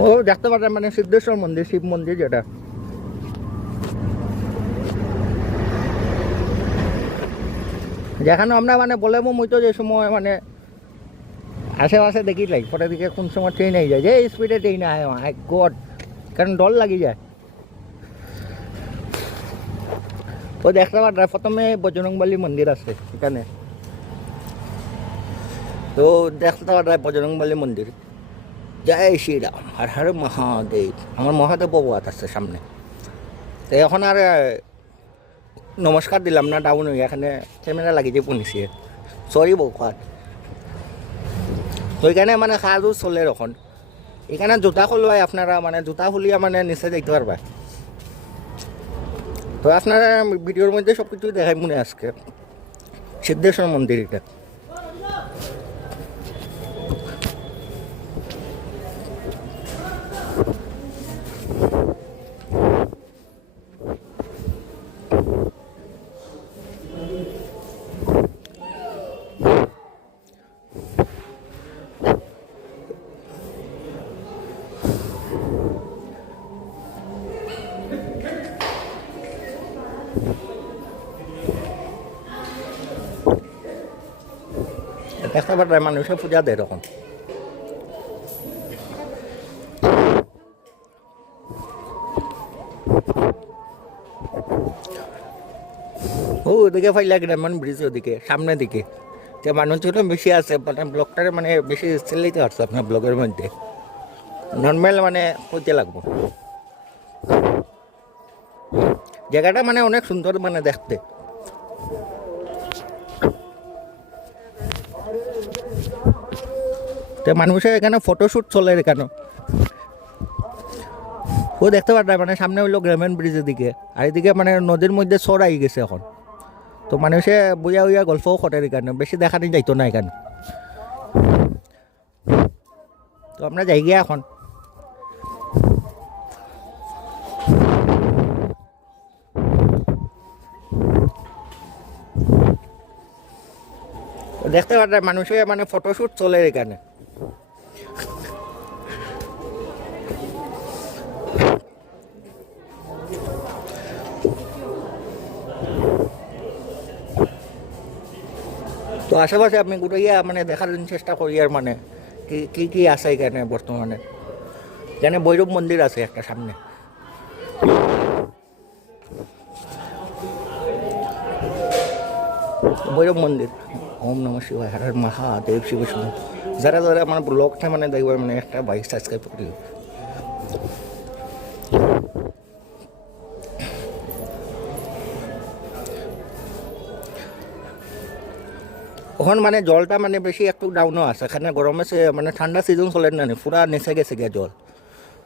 ও দেখতে পারেন মানে সিদ্ধেশ্বর মন্দির, শিব মন্দির যেটা। যেখানে আমরা মানে বলে মুই তো যে সময় মানে আশেপাশে দেখি লাই পরে দিকে কোন সময় ট্রেন আই যায়, যে স্পিডে ট্রেন আয় মাই গড, কারণ ডর লাগি যায়। ও দেখতে পারেন প্রথমে বজরংবলী মন্দির আছে এখানে, তো দেখতে পারেন বজরংবলী মন্দির। জয় শ্রীরাম, হর হর মহাদেব। আমার মহাদেব বাবাত আছে সামনে। তো এখন আর নমস্কার দিলাম না, ডাউন হয়ে এখানে ক্যামেরা লাগিয়ে দিয়ে পুনিছি, সরি বৌকাত। তো এখানে মানে কাজও চলে এখন। এখানে জুতা খুলবাই আপনারা, মানে জুতা খুলিয়া মানে নিচে যাইতে পারবা। তো আপনারা ভিডিওর মধ্যে সব কিছু দেখাই মনে আজকে সিদ্ধেশ্বর মন্দির এটা। দেখতে পারেন মানুষের পূজা দেয় এরকম। ও ওদিকে ফাইলা গ্রামীণ ব্রিজ, ওদিকে সামনের দিকে যে মানুষজন বেশি আছে, মানে ব্লগটারে মানে বেশি চালাইতে পারছে আপনার ব্লগের মধ্যে। নর্মাল মানে কইতে লাগবো, জায়গাটা মানে অনেক সুন্দর মানে দেখতে। তো মানুষের এখানে ফটোশ্যুট চলে এখানে। ও দেখতে পারবে মানে সামনে হইলো গ্রামীণ ব্রিজের দিকে, আর এদিকে মানে নদীর মধ্যে চর আই গেছে এখন। তো মানুষে বইয়া উইয়া গল্পও করে এখানে, বেশি দেখানি যাইতো না এখানে। তো আমরা যাই গিয়া এখন। দেখতে পারে মানুষে মানে ফটোশ্যুট চলে এখানে। তো আশেপাশে আপনি ঘুরাইয়া মানে দেখার চেষ্টা করি আর মানে কি কি আছে এখানে বর্তমানে। এখানে ভৈরব মন্দির আছে একটা সামনে, ভৈরব মন্দির। ওম নম শিবায়, হর হর মহাদেব, শিব শিব। যারা যারা আমার ব্লগটা মানে দেখবে মানে একটা বাইক সাবস্ক্রাইব করি। ওখান মানে জলটা মানে বেশি একটু ডাউনও আছে, এখানে গরমে মানে ঠান্ডা সিজন চলে না, পুরা নিচে গেছে গিয়া জল।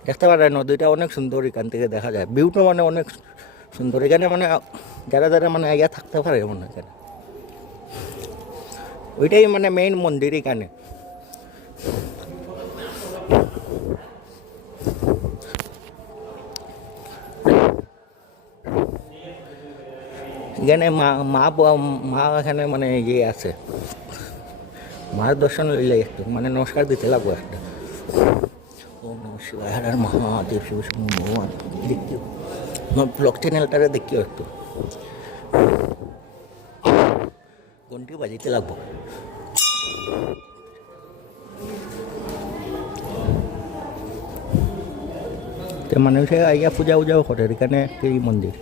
দেখতে পারেন নদীটা অনেক সুন্দর, এখান থেকে দেখা যায় ভিউটা মানে অনেক সুন্দর। এখানে মানে যারা যারা মানে আইয়া থাকতে পারে মনে এখানে, ওইটাই মানে মেইন মন্দির এখানে। এখানে মা মা মা এখানে মানে ইয়ে আছে, মার দর্শন লইলে একটু মানে নমস্কার দিতে লাগবো একটা। ওম নম শিবায়, হর হর মহাদেব, শিব শিব ভগবান। দেখিও আমার ব্লগ চ্যানেলটারে দেখিও একটু, ঘন্টি বাজিতে লাগবো। তো মানুষে আইয়া পূজা উজাও করে এখানে এই মন্দির।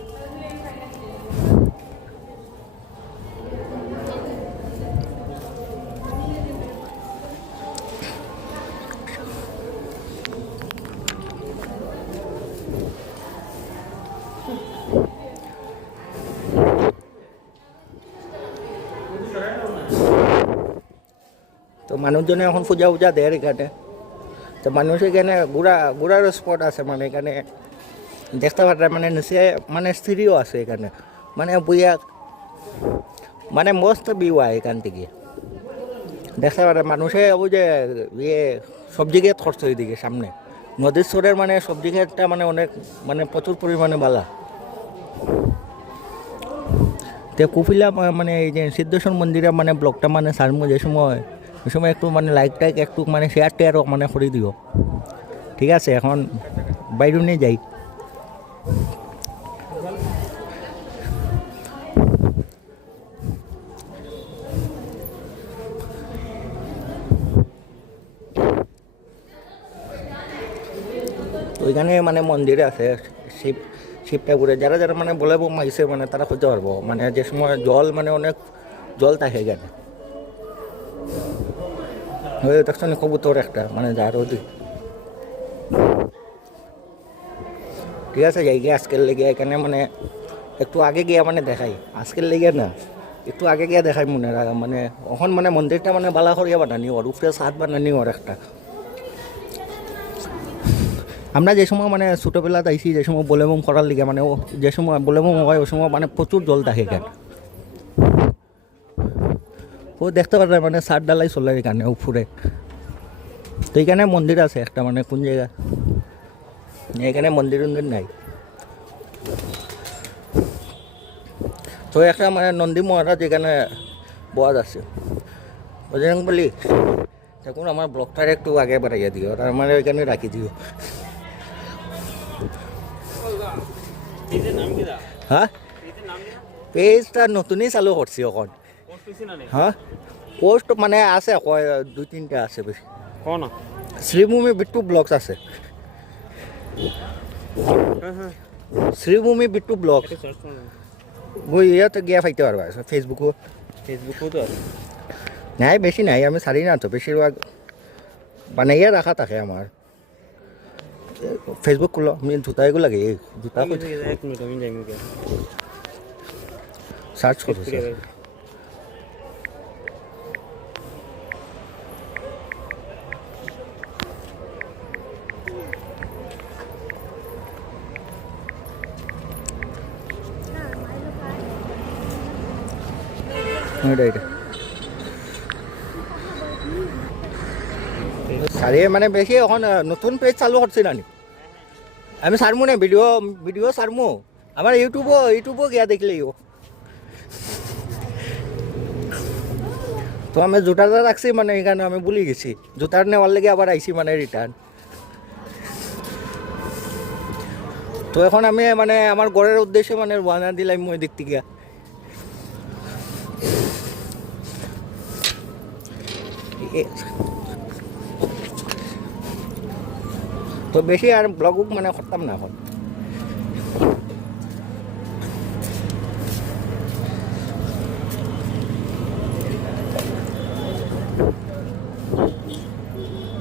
তো মানুষজনে এখন পূজা উজা দেয় এখানে। তো মানুষ এখানে ঘোরারও স্পট আছে, মানে এখানে দেখতে পারে মানে নিচে মানে সিঁড়িও আছে এখানে, মানে বইয়া মানে মস্ত ভিউ হয় এখান থেকে। দেখতে পারে মানুষে ওই যে ইয়ে সবজি ক্ষেত খরচ ওইদিকে সামনে নদীর চরের, মানে সবজি ক্ষেতটা মানে অনেক মানে প্রচুর পরিমাণে বালা। তো কুপিলা মানে এই যে সিদ্ধেশ্বর মন্দিরে মানে ব্লগটা মানে সারমু যে সময়, ওই সময় একটু মানে লাইক টাইক একটু মানে শেয়ার টেয়ারও মানে করে দিও। ঠিক আছে এখন বাইরে নিয়ে যাই। ওইখানে মানে মন্দিরে আছে শিব শিব ঠাকুরের, যারা যারা মানে বলে মাইছে মানে তারা খুঁজতে পারবো, মানে যে সময় জল মানে অনেক জল থাকে এখানে। ওই দেখছেন কবুতর একটা মানে যার ওদিক। ঠিক আছে যাই গিয়ে আজকের লেগে এখানে মানে একটু আগে গিয়ে মানে দেখাই, আজকের লেগে না একটু আগে গিয়ে দেখাই মনে মানে এখন মানে মন্দিরটা মানে বালা করিয়া বানানি ওর উপরে ছাদ বানানি ওর একটা। আমরা যে সময় মানে ছোটোবেলাতে আইসি যে সময় বলেবম করার লিগে মানে ও যে সময় বলেবম হয় ওই সময় মানে প্রচুর জল থাকে এখানে। ও দেখতে পারে মানে ছাদ ডালাই চলে এখানে উপরে। তো এখানে মন্দির আছে একটা মানে কোন জায়গা এখানে মন্দির টন্দির নাই। তো একটা মানে নন্দী মহারাজ এখানে বয়াদ আছে বুঝলেন বলি। দেখুন আমার ব্লগটার একটু আগে বাড়াইয়া দিও, তার মানে ওইখানে রাখি দিও। হ্যাঁ পেজটা নতুনই চালু করছি এখন। হ্যাঁ পোস্ট মানে আছে কয় 2-3টা আছে বেশি। শ্রীভূমি বিট্টু ব্লগস আছে, শ্রীভূমি বিট্টু ব্লগস। ওই ইয়াতে গিয়া পাইতে পারবা ফেসবুকও তো আছে। নাই বেশি নাই, আমি ছাড়ি না তো বেশিরভাগ বানাইয়া রাখা থাকে আমার। ফেসবুক খুলো আমি জুতা এগুলো লাগে জুতা সার্চ করছি। সারিয়ে মানে বেশি এখন নতুন পেজ চালু করছি না আমি সারমু না ভিডিও সারমু আমার ইউটিউবও গিয়া দেখলেই তো আমি জুতাটা রাখছি মানে এখানে আমি ভুলে গেছি জুতার নেওয়ার লেগে আবার আইসি মানে রিটার্ন। তো এখন আমি মানে আমার ঘরের উদ্দেশ্যে মানে রওনা দিলাম ওই দিক থেকে। তো বেশি আর ব্লগ মানে করতাম না এখন।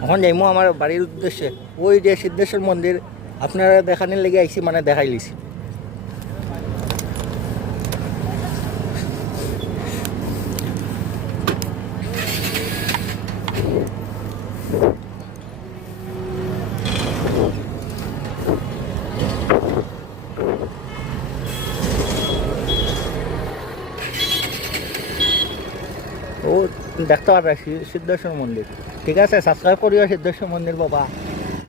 এখন যাইমো আমার বাড়ির উদ্দেশ্যে, ওই যে সিদ্ধেশ্বর মন্দির আপনারা দেখানোর লেগে আইসি মানে দেখাই লিছি। ও দেখতে পারবে সিদ্ধেশ্বর মন্দির। ঠিক আছে সাবস্ক্রাইব করিও সিদ্ধেশ্বর মন্দির বাবা।